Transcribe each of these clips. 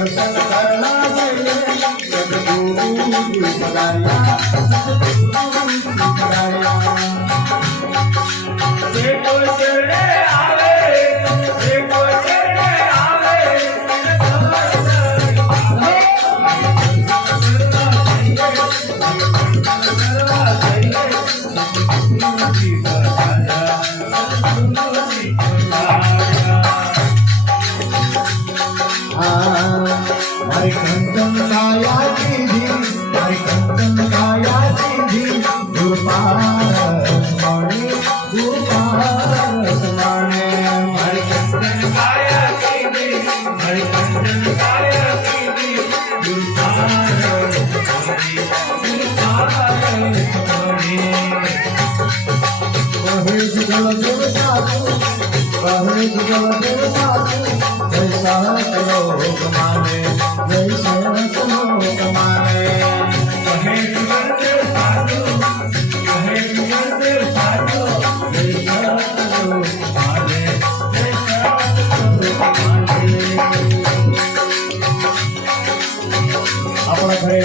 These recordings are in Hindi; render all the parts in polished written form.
दर्शन करना चाहिए सद्गुरु पधारिया देखो चले आवे देखो चले आवे हरि कंचन काया सीधी हरि कंचन काया सीधी गुरुपार स्मरणे गुरुपार स्मरणे हरि कंचन काया सीधी हरि कंचन काया सीधी गुरुपार कहे जुगल देव साधु कहे जुगल देव साधु जैसा लोक माने जैसे लोक माने कहे गुरुदेव साधु कहे गुरुदेव साधु जैसा लोक माने जैसा लोक माने આપણા ઘરે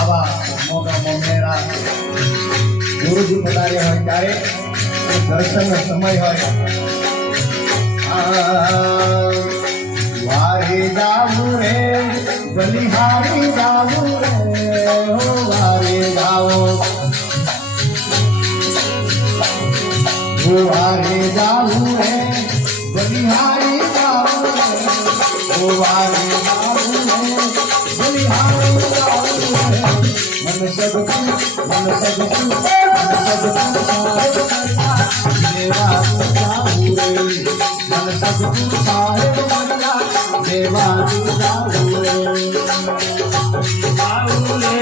આવા મોટા મોમેરા ગુરુજી પધાર્યા હોય ત્યારે દર્શનનો સમય હોય વારે જાવું રે બલિહારી જાવું રે હો વારે જાવો વારે જાવું રે બલિહારી જાવું રે વારે જાવું રે બલિહારી જાવું રે मन सदगुरु मन सदगुरु मन सदगुरु साहेब करता देवा जाऊ रे मन सदगुरु साहेब करता देवा जाऊ रे आऊ रे